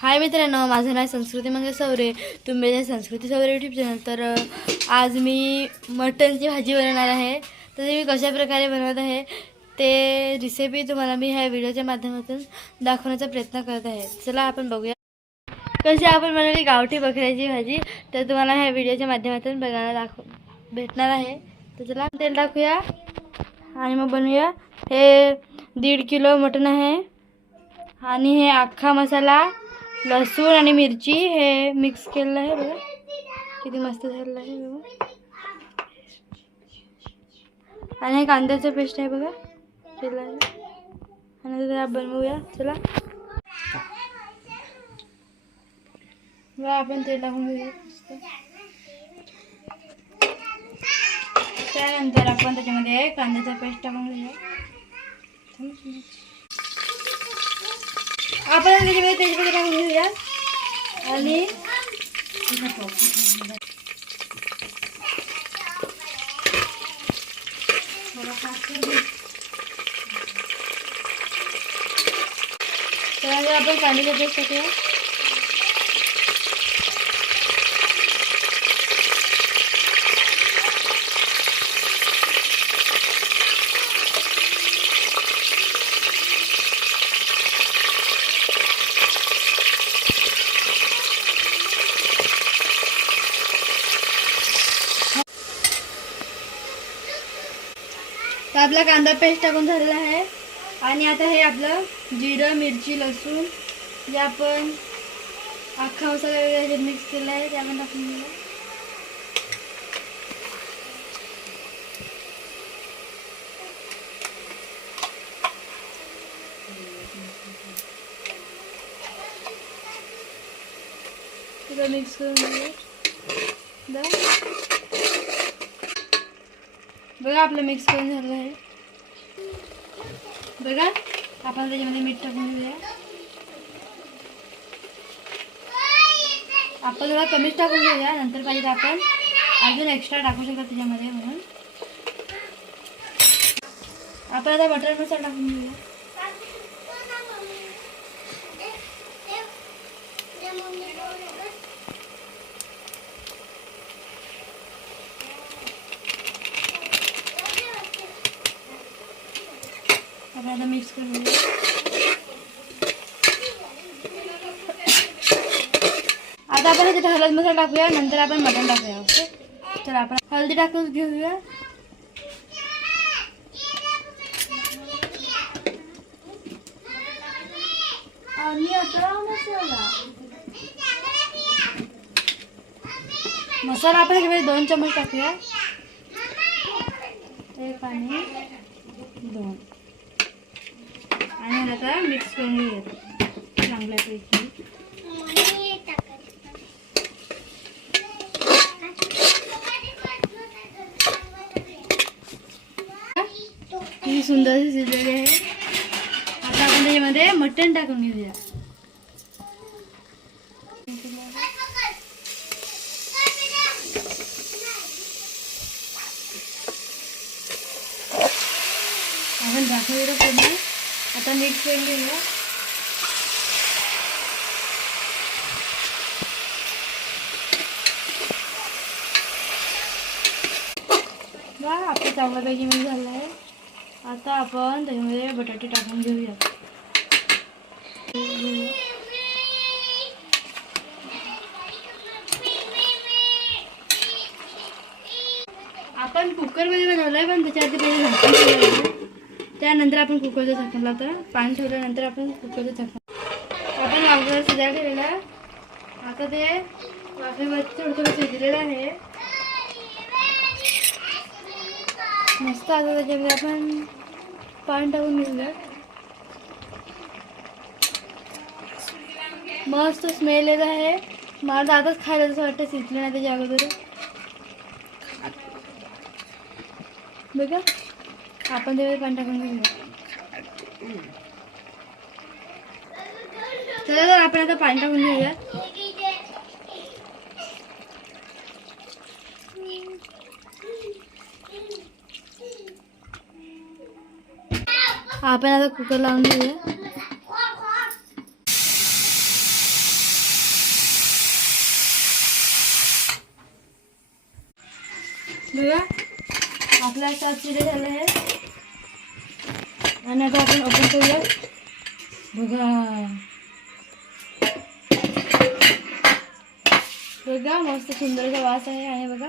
हाय मित्रांनो माझं नाव संस्कृती म्हणजे सवरे. तुम्ही माझ्या संस्कृती सवरे यूट्यूब चॅनल तर आज मी मटनची भाजी बनवणार आहे. तर ते मी कशा प्रकारे बनवत आहे ते रेसिपी तुम्हाला मी ह्या व्हिडिओच्या माध्यमातून दाखवण्याचा प्रयत्न करत आहे. चला आपण बघूया. कशी आपण बनवली गावठी बकऱ्याची भाजी तर तुम्हाला ह्या व्हिडिओच्या माध्यमातून बघायला दाखव भेटणार आहे. तर चला तेल टाकूया आणि मग बनवूया. हे दीड किलो मटण आहे आणि हे अख्खा मसाला लसूण आणि मिरची हे मिक्स केलेलं आहे बघा. किती मस्त झालेलं आहे बघा. आणि हे कांद्याचं पेस्ट आहे बघा. केलं आहे. आणि आता त्याला बनवूया. चला. बघा आपण तेल टाकून घेऊया. त्यानंतर आपण त्याच्यामध्ये कांद्याचा पेस्ट टाकून घेऊया. आपण त्याच्यामध्ये तेजपत्ता टाकून घेऊया. आणि त्यानंतर आपण कांद्याचा पेस्ट टाकूया तर आपला कांदा पेस्ट टाकून झालेला आहे. आणि आता हे आपलं जिरं मिरची लसूण जे आपण अख्खा मसाला वगैरे मिक्स केला आहे. ते आपण टाकून दिलं. मिक्स करून घेऊया बघा आपलं मिक्स करून झालं आहे. बघा आपण त्याच्यामध्ये मीठ टाकून घेऊया. आपण थोडा कमीच टाकून घेऊया नंतर पाहिजे तर आपण अजून एक्स्ट्रा टाकू शकतो त्याच्यामध्ये म्हणून. आपण आता बटर मसाला टाकून घेऊया. आपण आता मिक्स करून आता आपण तिथे हळद मसाला टाकूया नंतर आपण मटण टाकूया ओके? तर आपण हळदी टाकून घेऊया आणि आता मसाला। मसाला आपण ह्याच्यामध्ये दोन चमच टाकूया एक आणि दोन आणि आता मिक्स करून घेऊया चांगल्यापैकी. किती सुंदर शिजलेली आहे. आता आपण त्याच्यामध्ये मटण टाकून घेऊया. नीट मिक्स करून बा बघा आपलं चांगल्यापैकी मिक्स झाला आहे आता आपण त्याच्यामध्ये बटाटे टाकून घेऊया. आपण कुकरमध्ये बनवलं आहे पण त्याच्यावरती पहिले झाकून ठेवलं आहे. त्यानंतर आपण कुकरचं झाकण लावतो. पाणी ठेवल्यानंतर आपण कुकरचं झाकण आपण वाफेवर शिजायला आहे. आता ते वाफेवरती थोडं थोडं शिजलेलं आहे. मस्त आता त्याच्यामध्ये आपण पाणी टाकून घेऊया मस्त स्मेल येत आहे. मला तर आताच खायला जसं वाटतं शिजलं আপনাদের পানটা দাদা আপনারা তো পানিটা খুলে যায় आपल्याला कुकर लावून घेऊया बघा आपला सात चिरे झाले आहे आणि आता आपण ओपन करूया बघा. बघा मस्त सुंदरचा वास आहे आणि बघा.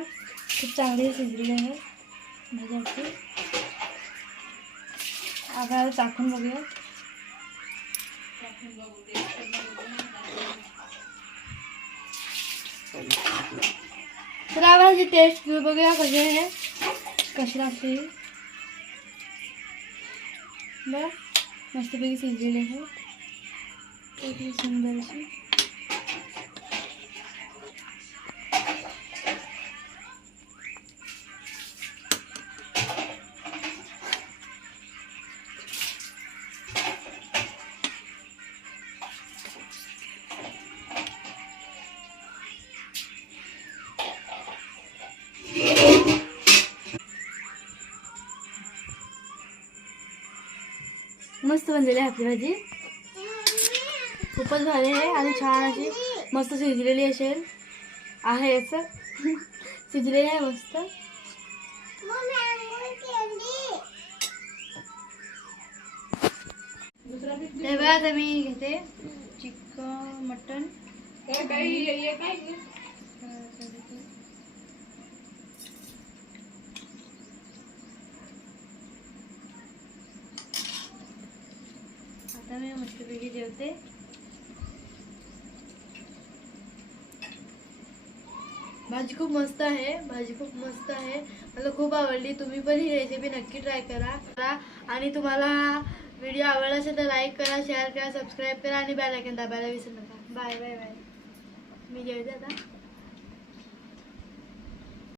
खूप चांगली शिजलेली आहे. भाजी आपली आता बघूया तर आवाज टेस्ट बघूया कशी आहे. कशी लागते. मस्तपैकी शिजलेली आहे किती सुंदर अशी मस्त बनलेली आहे आपली भाजी. खूपच भारी आहे आणि छान अशी मस्त शिजलेली असेल. आहे असं. शिजलेली आहे मस्त. ते बघा आता मी घेते चिकन मटन. आता मी मस्तपैकी जेवते भाजी खूप मस्त आहे भाजी खूप मस्त आहे. मला खूप आवडली. तुम्ही पण ही रेसिपी नक्की ट्राय करा करा. आणि तुम्हाला व्हिडिओ आवडला असेल तर लाईक करा शेअर करा सबस्क्राईब करा आणि बेल आयकन दाबायला विसरू नका. बाय बाय बाय मी जेवते आता.